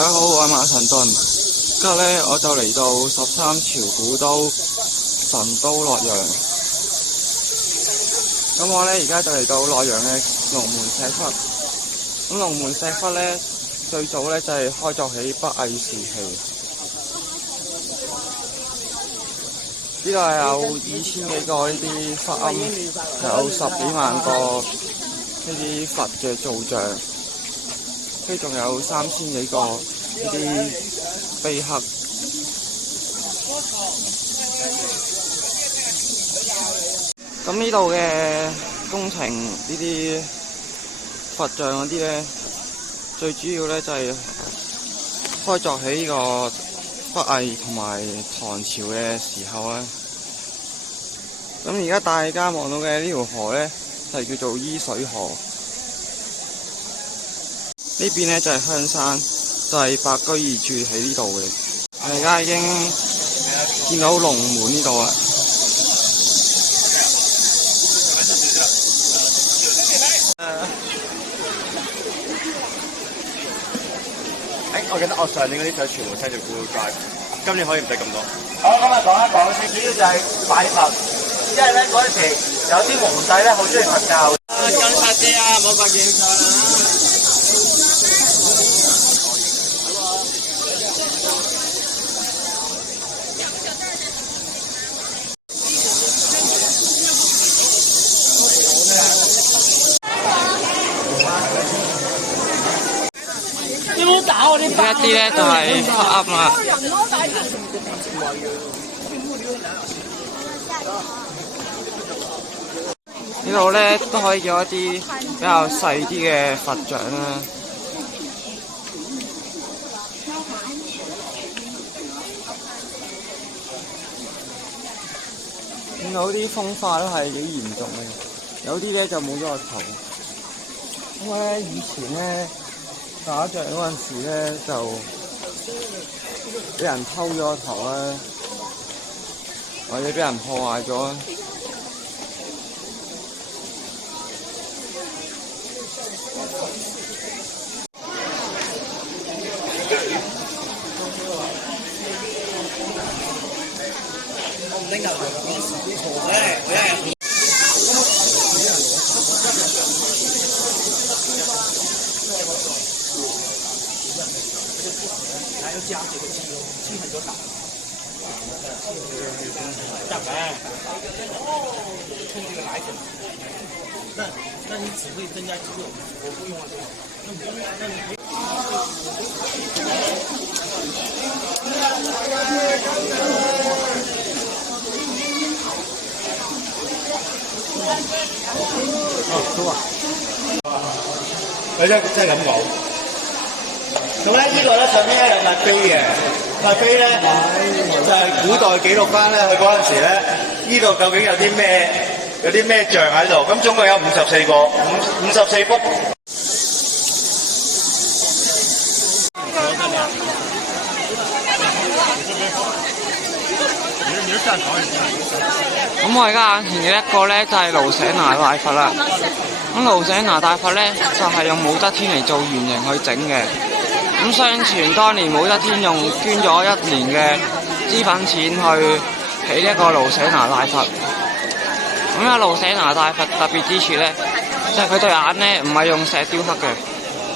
大家好，我係馬神頓。今日咧我就嚟到13朝古都神都洛陽。咁我咧而家就嚟到洛陽嘅龍門石窟。咁龍門石窟咧最早咧就係開鑿喺北魏時期。呢度係有2000幾個呢啲佛龕，有10幾萬個呢啲佛嘅造像，跟住仲有3000幾個呢啲碑刻。咁呢度嘅工程呢啲佛像嗰啲咧，最主要咧就係開鑿喺呢個北魏同埋唐朝嘅時候咧。咁而家大家望到嘅呢條河咧，就係叫做伊水河。呢邊咧就係香山，就係白居易住喺呢度嘅。我而家已經見到龍門呢度啦。我記得我上年嗰啲相全部寫住古老街，今年可以唔使咁多。我今日講一講先，主要就係拜佛，因為咧嗰陣時有啲皇帝咧好中意佛教。跟殺機啊，冇掛影相啦。呢一啲咧就係佛龕啦。呢度咧都可以有一啲比較細啲嘅佛像啦。見到啲風化都係幾嚴重嘅，有啲咧就冇咗個頭。因為咧以前咧打仗嗰陣時咧就俾人偷咗個頭啦，或者俾人破壞咗。還要加這個雞很多打，大白，冲這個奶粉。那你只會增加肌肉，我不用啊這個。那你可以。都話，佢真係咁講。咁咧呢個咧上面咧有塊碑嘅，塊碑咧就係古代記錄翻咧，佢嗰陣時咧呢度究竟有啲咩像喺度，咁總共有54個，54幅。咁我而家眼前嘅一個咧就係盧舍那大佛啦。咁盧舍那大佛咧就係用武則天嚟做原型去整嘅。咁相傳當年武則天捐咗1年嘅資本錢去起呢一個盧舍那大佛。咁啊盧舍那大佛特別之處咧，就係佢對眼咧唔係用石雕刻嘅，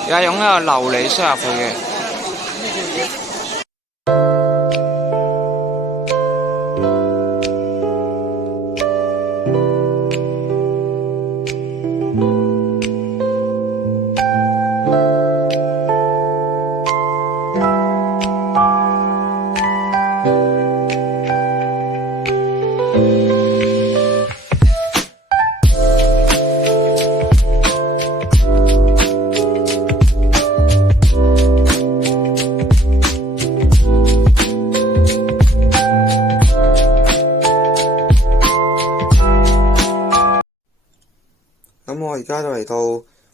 而係用一個琉璃鑲入去嘅。咁我而家就嚟到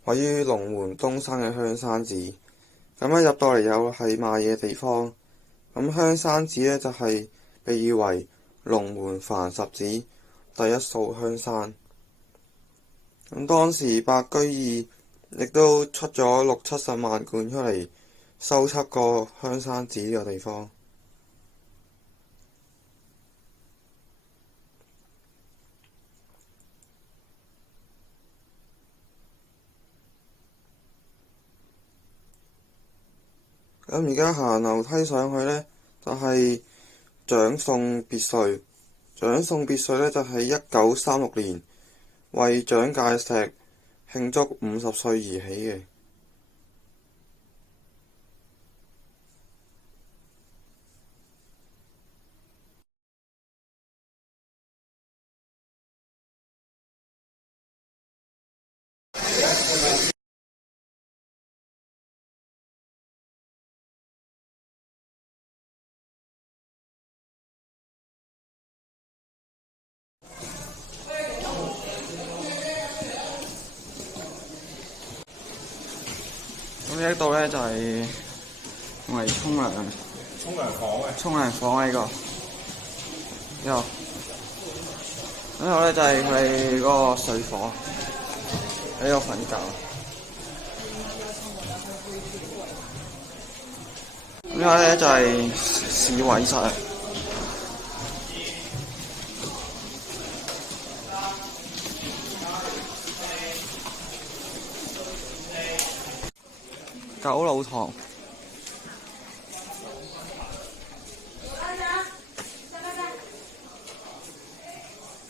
位於龍門東山嘅香山寺。咁一入到嚟有係賣嘢地方。咁香山寺呢，就係被譽為龍門凡十寺第一素香山。咁當時白居易亦都出咗60-70萬貫出嚟修葺個香山寺呢個地方。咁而家行樓梯上去呢，就係蔣宋別墅。蔣宋別墅呢，就係1936年為蔣介石慶祝50歲而起嘅。咁呢一度咧就係用嚟沖涼房啊！呢個呢度咧就係佢哋嗰個睡房，喺度瞓覺。呢個咧就係市委室。九老堂，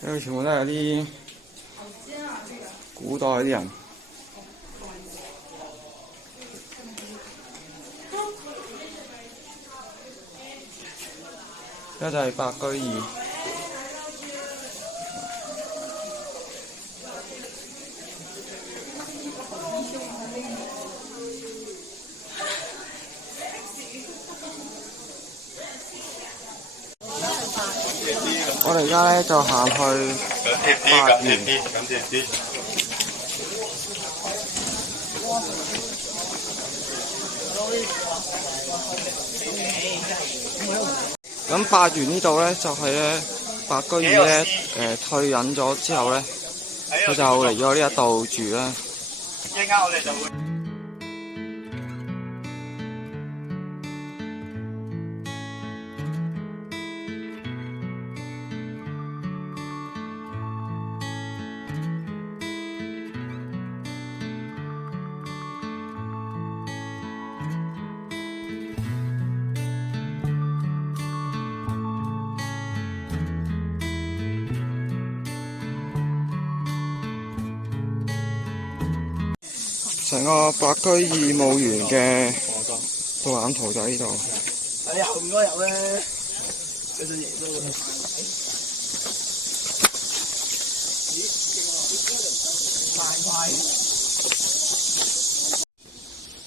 呢度全部都係啲古代啲人。呢就係白居易。我哋而家咧就行去八元。咁八元呢度咧就係咧白居易咧退隱咗之後咧，佢就嚟咗呢一度住啦。一陣間我哋就會。成個白居易墓園嘅導覽圖就喺呢度。你後面嗰日咧，嗰陣嘢都。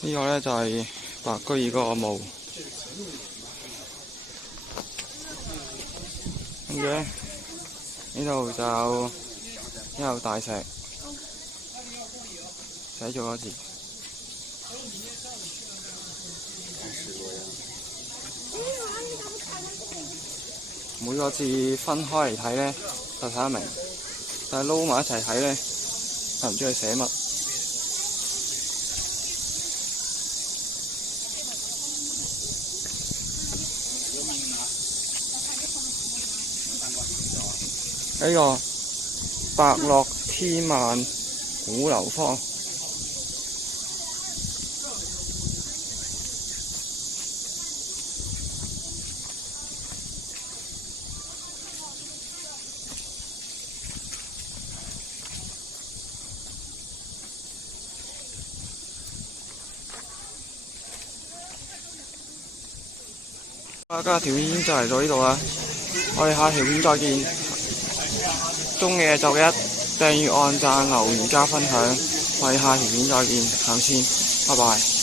呢個咧就係白居易嗰個墓。跟住咧，呢度就有大石。寫咗個字，每個字分開嚟睇咧就睇得明，但係撈埋一齊睇咧就唔知佢寫乜。呢個白樂天萬古流芳。今日條片就嚟到呢度啦，我哋下條片再見。中意嘅就記得訂閱、按讚、留言、加分享。我哋下條片再見，行先，拜拜。